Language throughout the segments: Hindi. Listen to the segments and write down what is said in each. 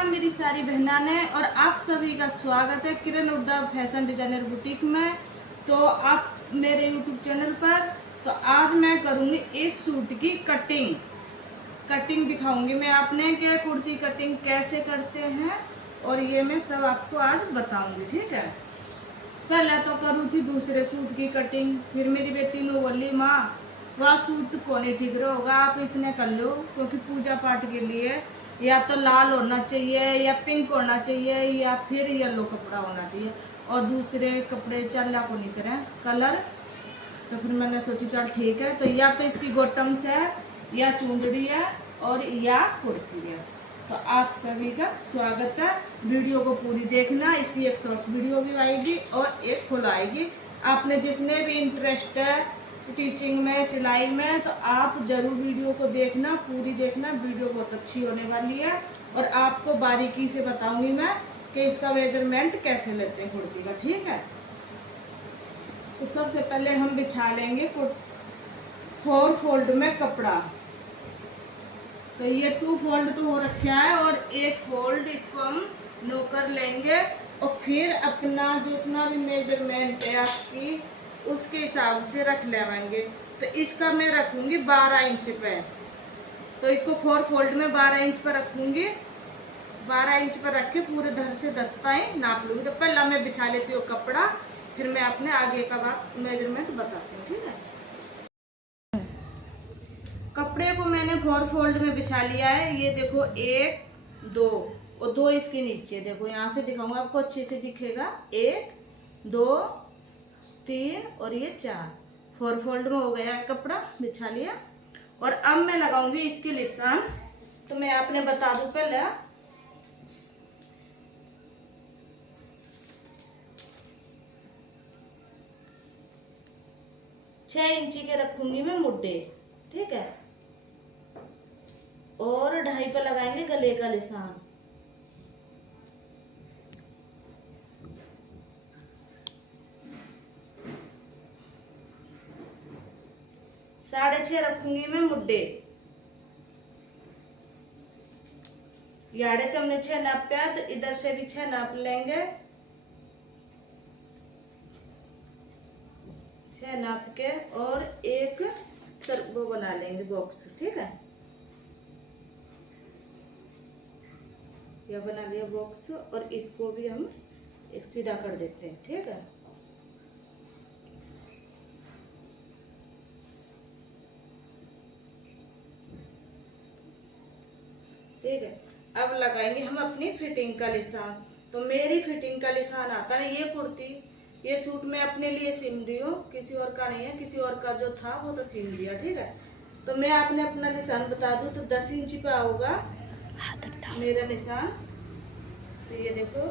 राम मेरी सारी बहना ने और आप सभी का स्वागत है किरण हुड्डा फैशन डिजाइनर बुटीक में। तो आप मेरे यूट्यूब चैनल पर। तो आज मैं करूंगी इस सूट की कटिंग दिखाऊंगी मैं आपने कि कुर्ती कटिंग कैसे करते हैं और ये मैं सब आपको आज बताऊंगी। ठीक है, पहले तो करूँ थी दूसरे सूट की कटिंग, फिर मेरी बेटी ने बोली माँ वह सूट को नहीं ठीक रहेगा, आप इसने कर लो, क्योंकि पूजा पाठ के लिए या तो लाल होना चाहिए या पिंक होना चाहिए या फिर येलो कपड़ा होना चाहिए और दूसरे कपड़े चल्ला को नहीं करें कलर। तो फिर मैंने सोची चल ठीक है, तो या तो इसकी बॉटम्स है या चुंदड़ी है और या कुर्ती है। तो आप सभी का स्वागत है, वीडियो को पूरी देखना। इसकी एक शॉर्ट्स वीडियो भी आएगी और एक फुल आएगी। आपने जिसने भी इंटरेस्ट है टीचिंग में, सिलाई में, तो आप जरूर वीडियो को देखना, पूरी देखना। वीडियो बहुत अच्छी होने वाली है और आपको बारीकी से बताऊंगी मैं कि इसका मेजरमेंट कैसे लेते हैं कुर्ती का। ठीक है, तो सबसे पहले हम बिछा लेंगे 4 फोल्ड में कपड़ा। तो ये 2 फोल्ड तो हो रखा है और 1 फोल्ड इसको हम नोकर लेंगे और फिर अपना जितना भी मेजरमेंट है आपकी उसके हिसाब से रख लेंगे। तो इसका मैं रखूंगी 12 इंच पे। तो इसको 4 फोल्ड में 12 इंच पर रखूंगी। 12 इंच पर रख के पूरे धर से दस्ताएं नाप लूंगी। तो पहला मैं बिछा लेती हूँ कपड़ा, फिर मैं अपने आगे का बात मेजरमेंट बताती हूँ। ठीक है, कपड़े को मैंने 4 फोल्ड में बिछा लिया है। ये देखो 1 2 और 2 इसके नीचे, देखो यहाँ से दिखाऊंगा आपको अच्छे से दिखेगा। 1 2 3 और ये 4 फोल्ड में हो गया है, कपड़ा बिछा लिया। और अब मैं लगाऊंगी इसके निशान। तो मैं आपने बता दूं पहले 6 इंची के रखूंगी मैं मुड्डे। ठीक है, और 2.5 पे लगाएंगे गले का निशान। साढ़े 6 रखूंगी मैं मुड्डे। याड़े तो हमने 6 नाप पे, तो इधर से भी 6 नाप लेंगे। 6 नाप के और एक वो बना लेंगे बॉक्स। ठीक है, यह बना लिया बॉक्स और इसको भी हम एक सीधा कर देते हैं। ठीक है, ठीक है। अब लगाएंगे हम अपनी फिटिंग का निशान। तो मेरी फिटिंग का निशान आता है, ये कुर्ती ये सूट मैं अपने लिए सिल दी हूँ, किसी और का नहीं है। किसी और का जो था वो तो सिल दिया। ठीक है, तो मैं आपने अपना निशान बता दूं तो 10 इंच पे होगा मेरा निशान। तो ये देखो,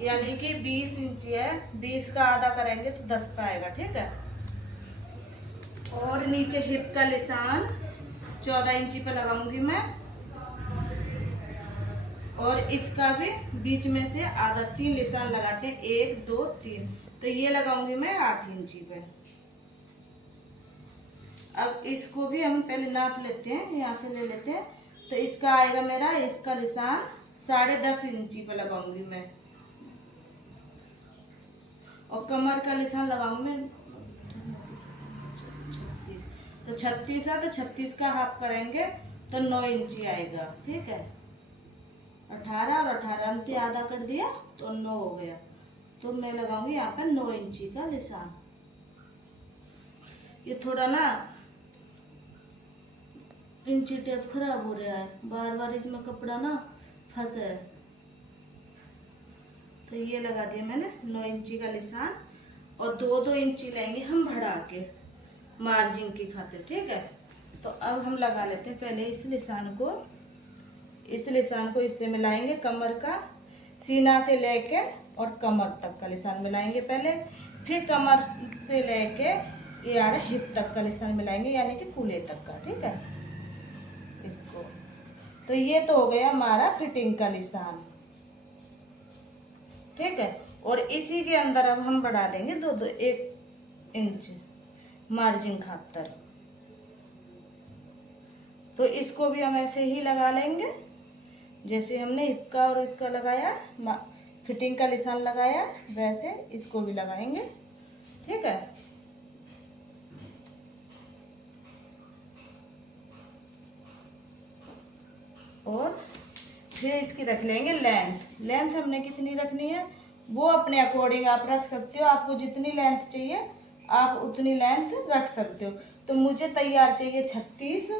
यानी कि 20 इंच है, 20 का आधा करेंगे तो 10 पे आएगा। ठीक है, और नीचे हिप का निशान 14 इंची पे लगाऊंगी मैं और इसका भी बीच में से आधा 3 निशान लगाते हैं, 1 2 3। तो ये लगाऊंगी मैं 8 इंची पे। अब इसको भी हम पहले नाप लेते हैं, यहाँ से ले लेते हैं। तो इसका आएगा मेरा इसका निशान 10.5 इंची पे लगाऊंगी मैं और कमर का निशान लगाऊंगी मैं 36। तो 36 है, तो 36 का हाफ करेंगे तो 9 इंची आएगा। ठीक है, 18 और 18 में आधा कर दिया तो 9 हो गया। तो मैं लगाऊंगी यहाँ पे 9 इंची का निशान। ये थोड़ा ना इंची टेप खराब हो रहा है, बार बार इसमें कपड़ा ना फंसे है। तो ये लगा दिया मैंने 9 इंची का निशान और 2-2 इंची लेंगे हम बढ़ा के मार्जिन की खातिर। ठीक है, तो अब हम लगा लेते हैं पहले इस निशान को इससे मिलाएंगे। कमर का सीना से लेके और कमर तक का निशान मिलाएंगे पहले, फिर कमर से लेके ये आड़े हिप तक का निशान मिलाएंगे, यानी कि कूल्हे तक का। ठीक है, इसको तो ये तो हो गया हमारा फिटिंग का निशान। ठीक है, और इसी के अंदर अब हम बढ़ा देंगे 1 इंच मार्जिन खातर। तो इसको भी हम ऐसे ही लगा लेंगे जैसे हमने हिप का और इसका लगाया, फिटिंग का निशान लगाया, वैसे इसको भी लगाएंगे। ठीक है, और फिर इसकी रख लेंगे लेंथ। लेंथ हमने कितनी रखनी है वो अपने अकॉर्डिंग आप रख सकते हो। आपको जितनी लेंथ चाहिए आप उतनी लेंथ रख सकते हो। तो मुझे तैयार चाहिए 36,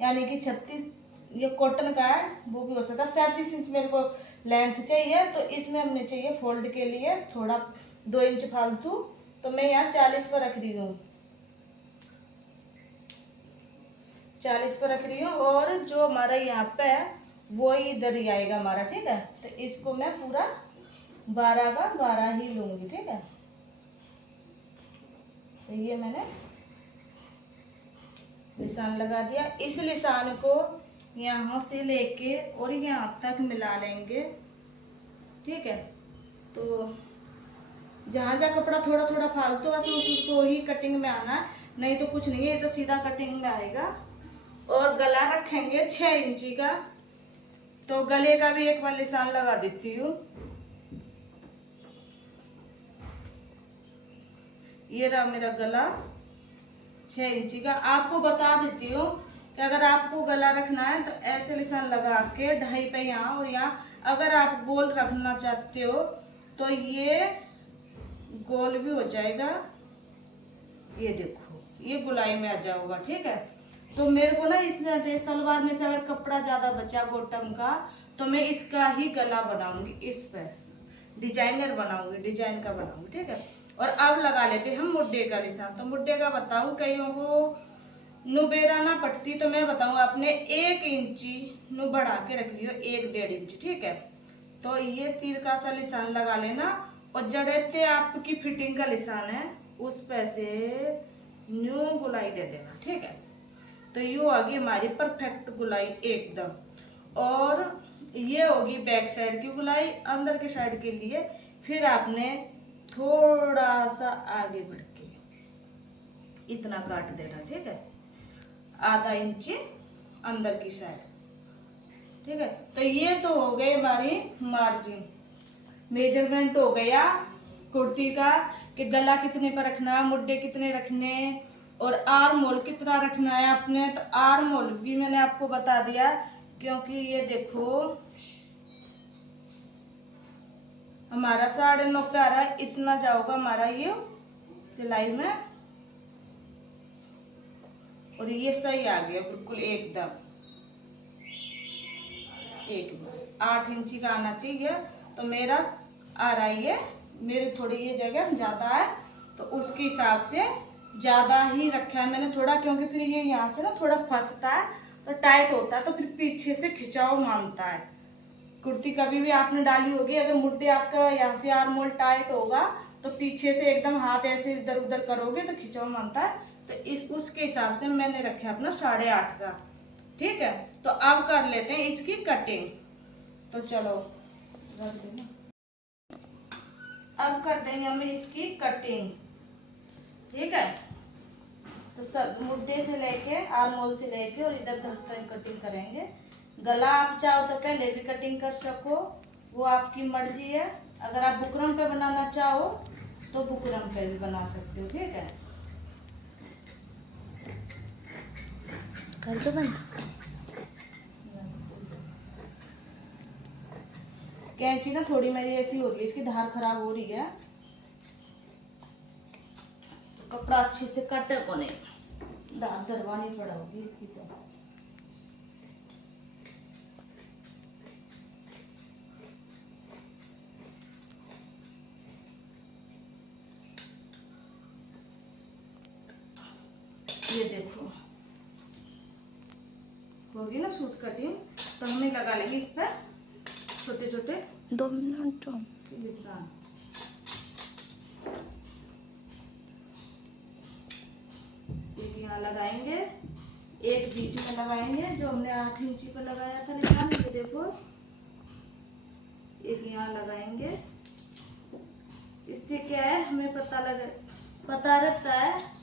यानी कि 36, ये कॉटन का है, वो भी हो सकता है। 37 इंच मेरे को लेंथ चाहिए। तो इसमें हमने चाहिए फोल्ड के लिए थोड़ा 2 इंच फालतू, तो मैं यहाँ 40 पर रख रही हूँ, 40 पर रख रही हूँ। और जो हमारा यहाँ पे है वो ही इधर ही आएगा हमारा। ठीक है, तो इसको मैं पूरा 12 का 12 ही लूंगी। ठीक है, तो ये मैंने निशान लगा दिया। इस निशान को यहाँ से लेके और यहाँ तक मिला लेंगे। ठीक है, तो जहाँ जहाँ कपड़ा थोड़ा थोड़ा फालतू बस उसको ही कटिंग में आना है, नहीं तो कुछ नहीं है, ये तो सीधा कटिंग में आएगा। और गला रखेंगे 6 इंची का, तो गले का भी एक बार निशान लगा देती हूँ। ये रहा मेरा गला 6 इंची का। आपको बता देती हूँ कि अगर आपको गला रखना है तो ऐसे निशान लगा के 2.5 पे यहाँ और यहाँ। अगर आप गोल रखना चाहते हो तो ये गोल भी हो जाएगा, ये देखो ये गुलाई में आ जाऊंगा। ठीक है, तो मेरे को ना इसमें सलवार में से अगर कपड़ा ज्यादा बचा बॉटम का तो मैं इसका ही गला बनाऊंगी, इस पर डिजाइनर बनाऊंगी, डिजाइन का बनाऊंगी। ठीक है, और अब लगा लेते हैं हम मुड्डे का निशान। तो मुड्डे का बताऊं, कईयों को नुबेरा ना पटती, तो मैं बताऊं आपने 1 इंची नु बढ़ा के रख लियो, 1-1.5 इंच। ठीक है, तो ये तीर का सा निशान लगा लेना। और जड़ेते आपकी फिटिंग का निशान है उस पे से न्यू गुलाई दे देना। ठीक है, तो ये होगी हमारी परफेक्ट गुलाई एकदम। और ये होगी बैक साइड की गुलाई। अंदर के साइड के लिए फिर आपने थोड़ा सा आगे बढ़ के इतना काट देना। ठीक है, ½ इंच अंदर की साइड। ठीक है, तो ये तो हो गई हमारी मार्जिन, मेजरमेंट हो गया कुर्ती का कि गला कितने पर रखना है, मुड्डे कितने रखने, और आर्म होल कितना रखना है अपने। तो आर्म होल भी मैंने आपको बता दिया, क्योंकि ये देखो हमारा 9.5 पे आ रहा है, इतना जाओगा हमारा ये सिलाई में। और ये सही आ गया बिल्कुल एकदम, एक 8 इंची का आना चाहिए। तो मेरा आ रहा है, ये मेरी थोड़ी ये जगह ज्यादा है तो उसके हिसाब से ज्यादा ही रखा है मैंने थोड़ा, क्योंकि फिर ये यहाँ से ना थोड़ा फंसता है तो टाइट होता है, तो फिर पीछे से खिंचाव मांगता है। कुर्ती कभी भी आपने डाली होगी, अगर मुड्डे आपका यहाँ से आर्म होल टाइट होगा तो पीछे से एकदम हाथ ऐसे इधर उधर करोगे तो खिंचाव मांगता है। तो इस उसके हिसाब से मैंने रखा अपना 8.5 का। ठीक है, तो अब कर लेते हैं इसकी कटिंग। तो चलो रख देना, अब कर देंगे हम इसकी कटिंग। ठीक है, तो सब मुड्डे से लेके आर्म होल से लेके और इधर तक कटिंग करेंगे। गला आप चाहो तो पहले भी कटिंग कर सको, वो आपकी मर्जी है। अगर आप बुकरम पे बनाना चाहो तो बुकरम पे भी बना सकते हो। ठीक है, कर दो बंद। कैंची ना थोड़ी मेरी ऐसी हो रही है, इसकी धार खराब हो रही है, तो कपड़ा अच्छे से कटे को नहीं, धार धरवानी पड़ा होगी इसकी। तो ये देखो होगी ना सूट कटिंग। तो हमें लगा लेंगे इस पर छोटे छोटे 2 मिनट निशान। एक यहाँ लगाएंगे, एक बीच में लगाएंगे जो हमने 8 इंची पर लगाया था निशान, ये देखो। एक यहाँ लगाएंगे, इससे क्या है हमें पता रहता है।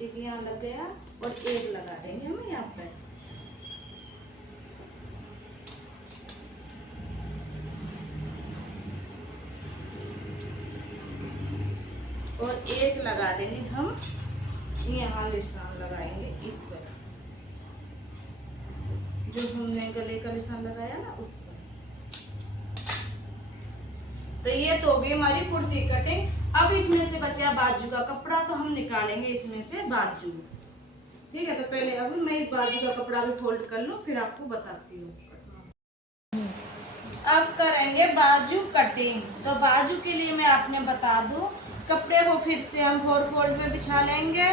एक एक यहाँ लग गया और एक लगा देंगे हम यहाँ पे। और एक लगा देंगे हम यहाँ निशान लगाएंगे इस पर, जो हमने गले का निशान लगाया ना उस पर। तो ये तो हो गई हमारी कुर्ती कटिंग। अब इसमें से बचा बाजू का कपड़ा, तो हम निकालेंगे इसमें से बाजू। ठीक है, तो पहले अब मैं बाजू का कपड़ा भी फोल्ड कर लूं, फिर आपको बताती हूँ। अब करेंगे बाजू कटिंग। तो बाजू के लिए मैं आपने बता दूं, कपड़े को फिर से हम 4 फोल्ड में बिछा लेंगे।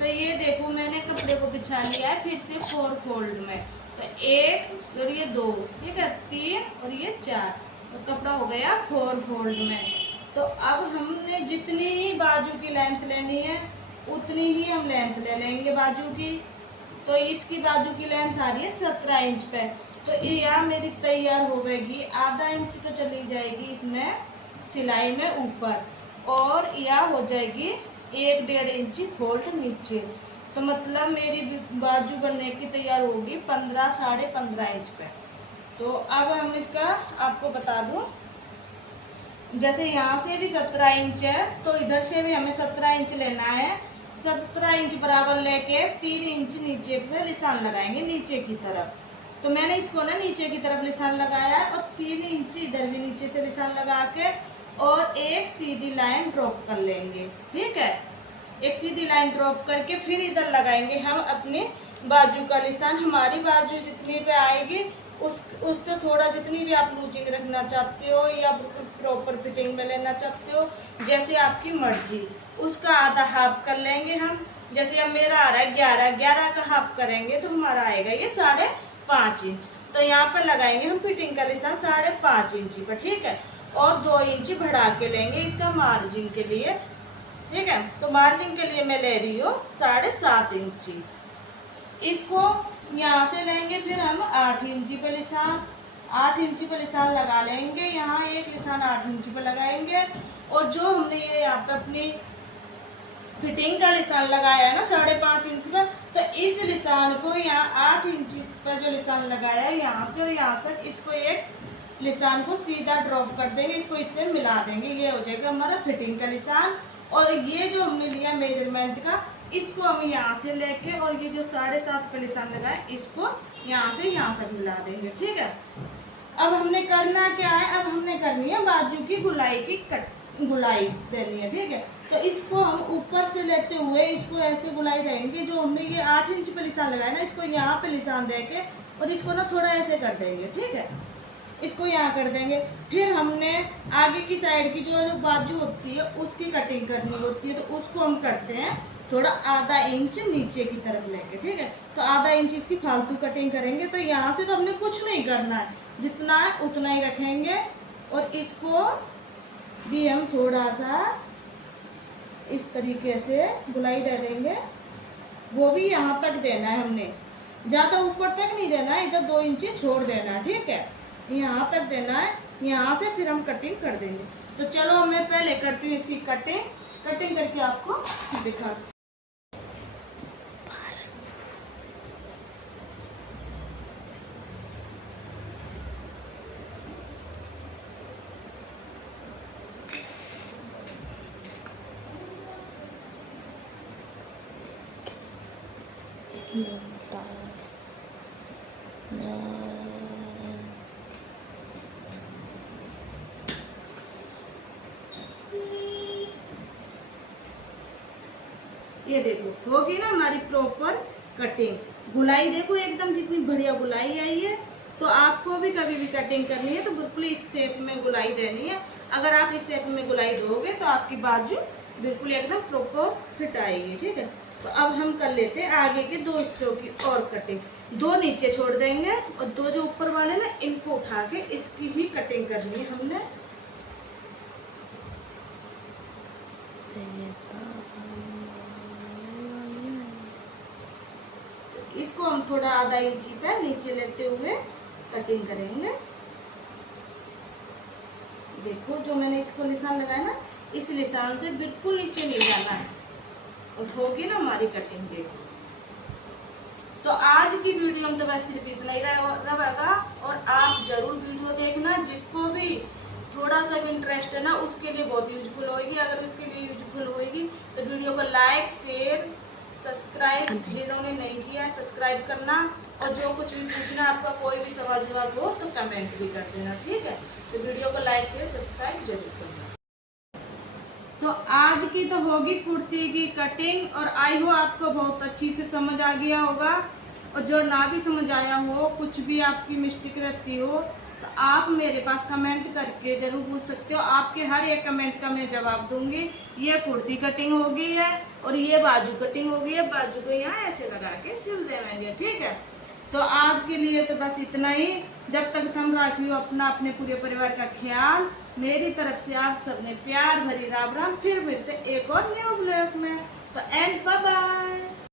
तो ये देखो मैंने कपड़े को बिछा लिया है फिर से 4 फोल्ड में। तो 1 और ये 2, ठीक है, 3 और ये 4, तो कपड़ा हो गया 4 फोल्ड में। तो अब हमने जितनी ही बाजू की लेंथ लेनी है उतनी ही हम लेंथ ले लेंगे बाजू की। तो इसकी बाजू की लेंथ आ रही है 17 इंच पे। तो यह मेरी तैयार हो गएगी। आधा इंच तो चली जाएगी इसमें सिलाई में ऊपर, और यह हो जाएगी 1-1.5 इंच फोल्ड नीचे। तो मतलब मेरी बाजू बनने की तैयार होगी 15 साढ़े 15 इंच पे। तो अब हम इसका आपको बता दूं, जैसे यहाँ से भी 17 इंच है तो इधर से भी हमें 17 इंच लेना है। 17 इंच बराबर लेके 3 इंच नीचे पे निशान लगाएंगे नीचे की तरफ। तो मैंने इसको ना नीचे की तरफ निशान लगाया है और 3 इंच इधर भी नीचे से निशान लगा के और एक सीधी लाइन ड्रॉप कर लेंगे। ठीक है, एक सीधी लाइन ड्रॉप करके फिर इधर लगाएंगे हम अपने बाजू का निशान। हमारी बाजू जितनी पे आएगी उस तो थोड़ा जितनी भी आप लूजिंग रखना चाहते हो या प्रॉपर फिटिंग में लेना चाहते हो, जैसे आपकी मर्जी, उसका आधा हाफ कर लेंगे हम। जैसे अब मेरा आ रहा है 11 का हाफ करेंगे तो हमारा आएगा ये 5.5 इंच। तो यहाँ पर लगाएंगे हम फिटिंग का निशान 5.5 इंच पर। ठीक है, और 2 इंच बढ़ा के लेंगे इसका मार्जिन के लिए। ठीक है, तो मार्जिन के लिए मैं ले रही हूँ 7.5 इंच। इसको यहाँ से लेंगे फिर हम 8 इंची पे निशान, 8 इंची पे निशान लगा लेंगे। यहाँ एक निशान 8 इंची पे लगाएंगे, और जो हमने ये यहाँ पे अपनी फिटिंग का निशान लगाया है ना 5.5 इंच पर, तो इस निशान को यहाँ 8 इंची पर जो निशान लगाया है यहाँ से और यहाँ तक, इसको एक निशान को सीधा ड्रॉप कर देंगे, इसको इससे मिला देंगे। ये हो जाएगा हमारा फिटिंग का निशान। और ये जो हमने लिया मेजरमेंट का, इसको हम यहाँ से लेके और ये जो 7.5 पे निशान लगाए इसको यहाँ से यहाँ तक मिला देंगे। ठीक है, अब हमने करना क्या है, अब हमने करनी है बाजू की गुलाई की गुलाई देनी है। ठीक है, तो इसको हम ऊपर से लेते हुए इसको ऐसे गुलाई देंगे। जो हमने ये 8 इंच पे निशान लगाया ना, इसको यहाँ पे निशान देके और इसको ना थोड़ा ऐसे कर देंगे। ठीक है, इसको यहाँ कर देंगे। फिर हमने आगे की साइड की जो बाजू होती है उसकी कटिंग करनी होती है, तो उसको हम करते हैं थोड़ा आधा इंच नीचे की तरफ लेके। ठीक है, तो आधा इंच इसकी फालतू कटिंग करेंगे। तो यहाँ से तो हमने कुछ नहीं करना है, जितना है उतना ही रखेंगे। और इसको भी हम थोड़ा सा इस तरीके से गुलाई दे देंगे। वो भी यहाँ तक देना है हमने, ज्यादा ऊपर तक नहीं देना है, इधर 2 इंच छोड़ देना है। ठीक है, यहाँ तक देना है। यहाँ से फिर हम कटिंग कर देंगे। तो चलो मैं पहले करती हूँ इसकी कटिंग करके आपको दिखाती हूँ। ये देखो होगी ना हमारी प्रॉपर कटिंग। गुलाई देखो एकदम कितनी बढ़िया गुलाई आई है। तो आपको भी कभी भी कटिंग करनी है तो बिल्कुल इस शेप में गुलाई देनी है। अगर आप इस शेप में गुलाई दोगे तो आपकी बाजू बिल्कुल एकदम प्रॉपर फिट आएगी। ठीक है, तो अब हम कर लेते हैं आगे के 2 हिस्सों की और कटिंग। 2 नीचे छोड़ देंगे और 2 जो ऊपर वाले ना इनको उठा के इसकी ही कटिंग करनी है हमने। इसको हम थोड़ा आधा इंची पे नीचे लेते हुए कटिंग करेंगे। देखो जो मैंने इसको निशान लगाया ना, इस निशान से बिल्कुल नीचे नहीं जाना है। और होगी ना हमारी कटिंग। देखो तो आज की वीडियो में तो बस सिर्फ इतना ही रहेगा, और आप जरूर वीडियो देखना। जिसको भी थोड़ा सा भी इंटरेस्ट है ना, उसके लिए बहुत यूजफुल होगी। अगर उसके लिए यूजफुल होगी तो वीडियो को लाइक, शेयर, सब्सक्राइब, जिन्होंने नहीं किया सब्सक्राइब करना। और जो कुछ भी पूछना, आपका कोई भी सवाल जवाब हो तो कमेंट भी कर देना, ठीक है। तो वीडियो को लाइक, शेयर, सब्सक्राइब जरूर करना। तो आज की तो होगी कुर्ती की कटिंग, और आई हो आपको बहुत अच्छी से समझ आ गया होगा। और जो ना भी समझ आया हो, कुछ भी आपकी मिस्टेक रहती हो, तो आप मेरे पास कमेंट करके जरूर पूछ सकते हो। आपके हर एक कमेंट का मैं जवाब दूंगी। ये कुर्ती कटिंग हो गई है और ये बाजू कटिंग हो गई है। बाजू को यहाँ ऐसे लगा के सिल देंगे, ठीक है। तो आज के लिए तो बस इतना ही। जब तक तुम रखियो अपना अपने पूरे परिवार का ख्याल। मेरी तरफ से आप सबने प्यार भरी राम राम। फिर मिलते एक और न्यू ब्लॉग में। तो एंड बाय बाय।